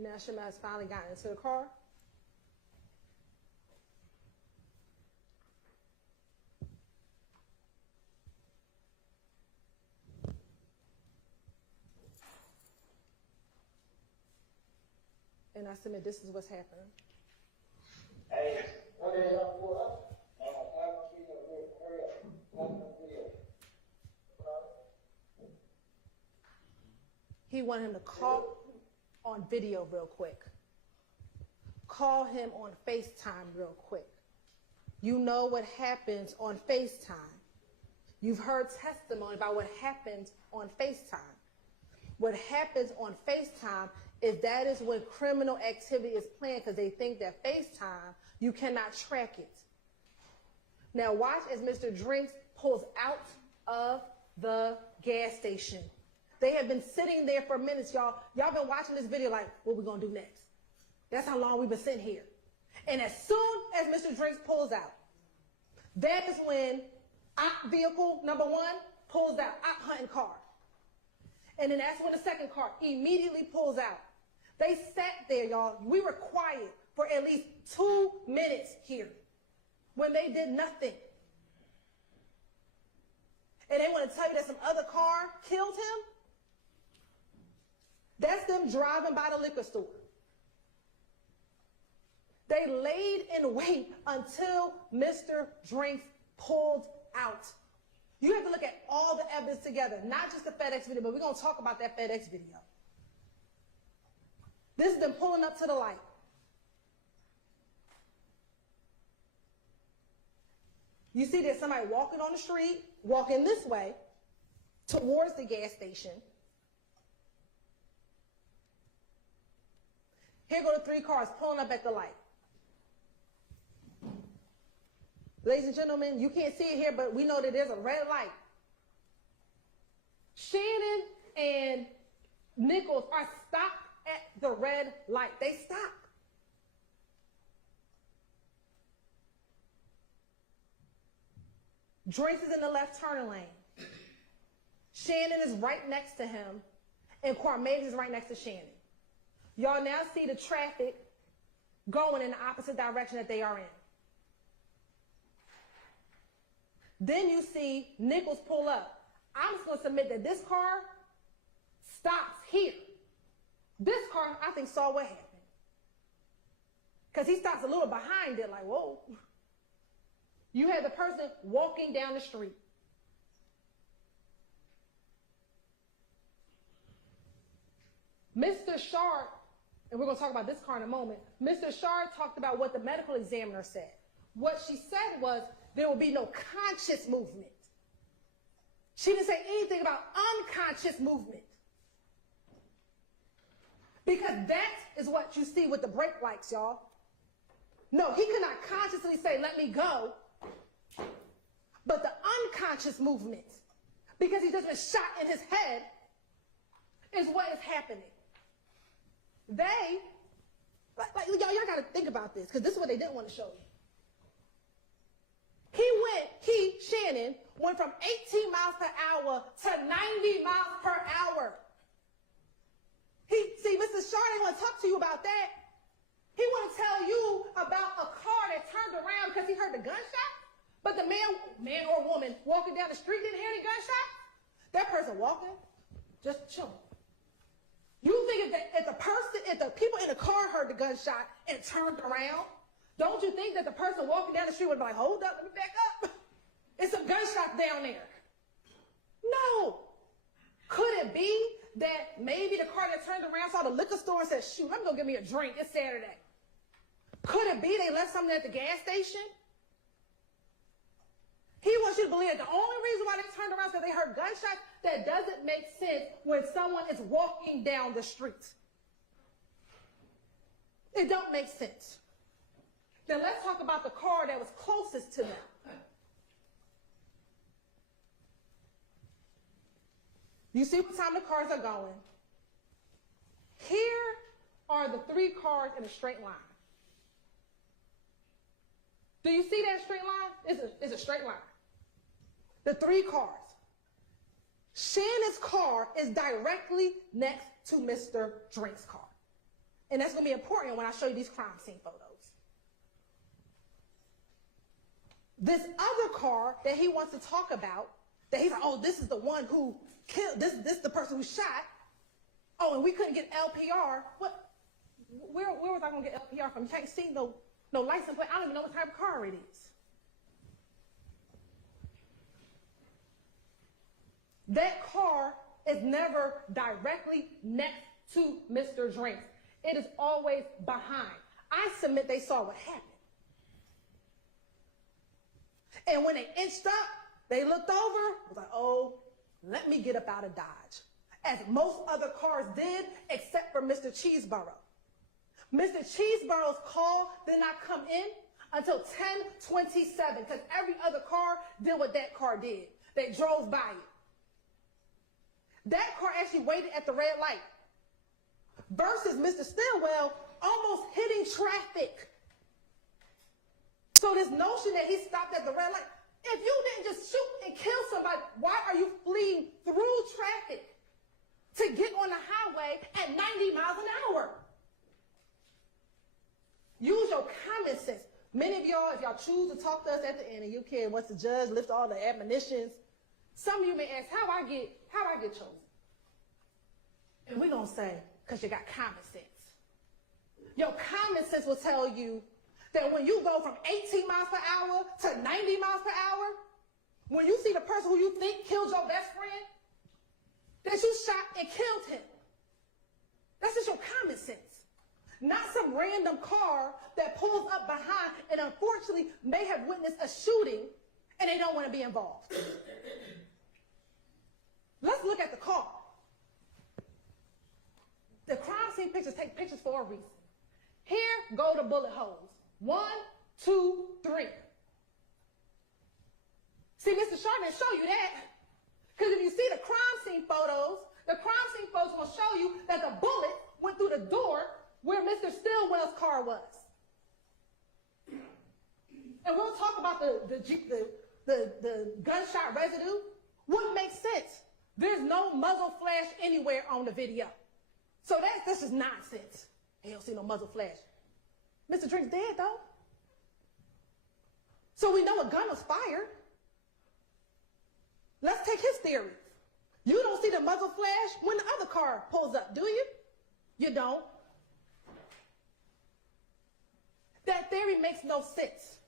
Now Shema has finally gotten into the car. And I submit this is what's happening. Hey, He wanted him to call on video real quick. Call him on FaceTime real quick. You know what happens on FaceTime. You've heard testimony about what happens on FaceTime. What happens on FaceTime is that is when criminal activity is planned because they think that FaceTime, you cannot track it. Now watch as Mr. Drinks pulls out of the gas station. They have been sitting there for minutes, y'all. Y'all been watching this video like, what we gonna do next? That's how long we've been sitting here. And as soon as Mr. Drinks pulls out, that is when op vehicle number 1 pulls out, op hunting car. And then that's when the second car immediately pulls out. They sat there, y'all. We were quiet for at least 2 minutes here when they did nothing. And they want to tell you that some other car killed him? That's them driving by the liquor store. They laid in wait until Mr. Drinks pulled out. You have to look at all the evidence together, not just the FedEx video, but we're going to talk about that FedEx video. This is them pulling up to the light. You see there's somebody walking on the street, walking this way towards the gas station. Here go the 3 cars pulling up at the light. Ladies and gentlemen, you can't see it here, but we know that there's a red light. Shannon and Nichols are stopped at the red light. They stop. Drinks is in the left turning lane. Shannon is right next to him, and Quarmage is right next to Shannon. Y'all now see the traffic going in the opposite direction that they are in. Then you see Nichols pull up. I'm just going to submit that this car stops here. This car, I think, saw what happened. Because he stops a little behind it, like, whoa. You had the person walking down the street. Mr. Shard, and we're going to talk about this car in a moment, Mr. Shard talked about what the medical examiner said. What she said was there will be no conscious movement. She didn't say anything about unconscious movement. Because that is what you see with the brake lights, y'all. No, he could not consciously say, let me go. But the unconscious movement, because he just been shot in his head, is what is happening. They, y'all got to think about this, because this is what they didn't want to show you. Shannon went from 18 miles per hour to 90 miles per hour. See, Mr. Shard ain't want to talk to you about that. He want to tell you about a car that turned around because he heard the gunshot, but the man or woman walking down the street didn't hear any gunshots. That person walking, just chilling. You think if the people in the car heard the gunshot and turned around, don't you think that the person walking down the street would be like, hold up, let me back up? It's some gunshots down there. No. Could it be that maybe the car that turned around saw the liquor store and said, shoot, let me go get me a drink, it's Saturday? Could it be they left something at the gas station? He wants you to believe that the only reason why they turned around is because they heard gunshots. That doesn't make sense when someone is walking down the street. It don't make sense. Now let's talk about the car that was closest to them. You see what time the cars are going. Here are the 3 cars in a straight line. Do you see that straight line? It's a straight line. The 3 cars. Shannon's car is directly next to Mr. Drink's car. And that's going to be important when I show you these crime scene photos. This other car that he wants to talk about, that he's like, oh, this is the one who killed, this is the person who shot. Oh, and we couldn't get LPR. What? Where was I going to get LPR from? You can't see no license plate. I don't even know what type of car it is. That car is never directly next to Mr. Drinks. It is always behind. I submit they saw what happened. And when they inched up, they looked over, was like, oh, let me get up out of Dodge. As most other cars did, except for Mr. Cheeseborough. Mr. Cheeseborough's call did not come in until 10:27, because every other car did what that car did. They drove by it. That car actually waited at the red light. Versus Mr. Stillwell almost hitting traffic. So this notion that he stopped at the red light, if you didn't just shoot and kill somebody, why are you fleeing through traffic to get on the highway at 90 miles an hour? Use your common sense. Many of y'all, if y'all choose to talk to us at the end and you can, once the judge lifts all the admonitions, some of you may ask, how I get chosen? And we're going to say, because you got common sense. Your common sense will tell you that when you go from 18 miles per hour to 90 miles per hour, when you see the person who you think killed your best friend, that you shot and killed him. That's just your common sense. Not some random car that pulls up behind and unfortunately may have witnessed a shooting and they don't want to be involved. Let's look at the car. The crime scene pictures take pictures for a reason. Here go the bullet holes. 1, 2, 3. See, Mr. Sharp didn't show you that. Because if you see the crime scene photos will show you that the bullet went through the door where Mr. Stillwell's car was. And we'll talk about the gunshot residue. Wouldn't make sense. There's no muzzle flash anywhere on the video. So that's just nonsense. They don't see no muzzle flash. Mr. Drink's dead, though. So we know a gun was fired. Let's take his theory. You don't see the muzzle flash when the other car pulls up, do you? You don't. That theory makes no sense.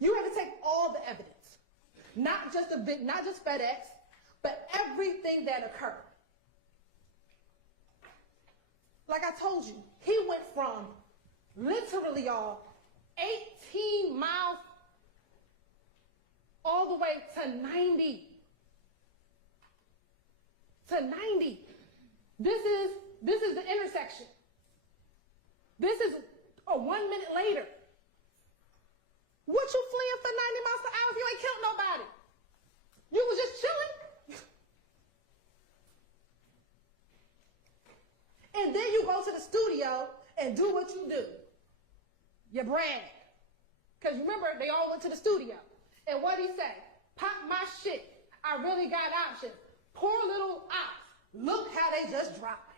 You have to take all the evidence, not just FedEx, but everything that occurred. Like I told you, he went from literally, y'all, 18 miles all the way to 90. To 90. This is the intersection. This is 1 minute later. What you fleeing for 90 miles per hour if you ain't killed nobody? You was just chilling. And then you go to the studio and do what you do. You brag. Because remember, they all went to the studio. And what did he say? Pop my shit. I really got options. Poor little ops. Look how they just dropped it.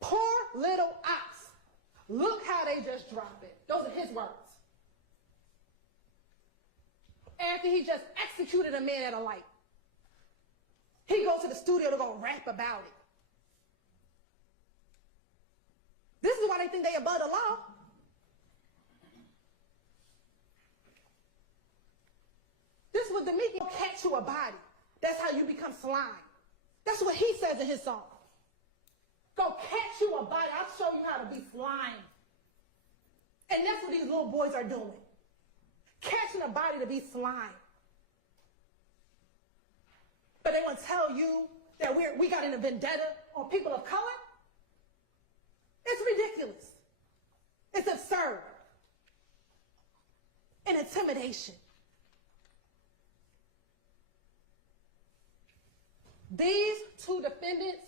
Poor little ops. Look how they just dropped it. Those are his words. After he just executed a man at a light. He goes to the studio to go rap about it. This is why they think they above the law. This is what Demiki will catch you a body. That's how you become slime. That's what he says in his song. Go catch you a body. I'll show you how to be slime. And that's what these little boys are doing. Catching a body to be slime. But they want to tell you that we got a vendetta on people of color. It's ridiculous. It's absurd. And intimidation. These two defendants,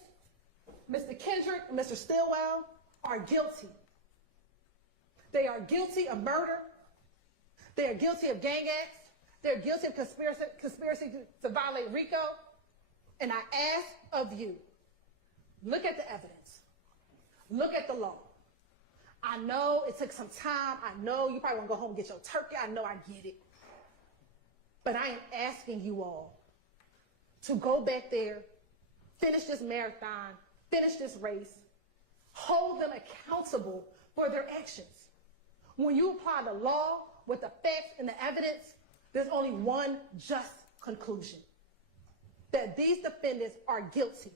Mr. Kendrick and Mr. Stillwell, are guilty. They are guilty of murder. They are guilty of gang acts. They're guilty of conspiracy to violate RICO. And I ask of you, look at the evidence. Look at the law. I know it took some time. I know you probably want to go home and get your turkey. I know, I get it. But I am asking you all to go back there, finish this marathon, finish this race, hold them accountable for their actions. When you apply the law with the facts and the evidence, there's only one just conclusion: that these defendants are guilty.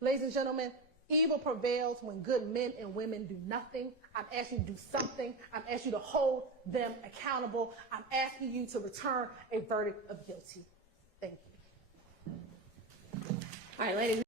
Ladies and gentlemen, evil prevails when good men and women do nothing. I'm asking you to do something. I'm asking you to hold them accountable. I'm asking you to return a verdict of guilty. Thank you. All right, ladies.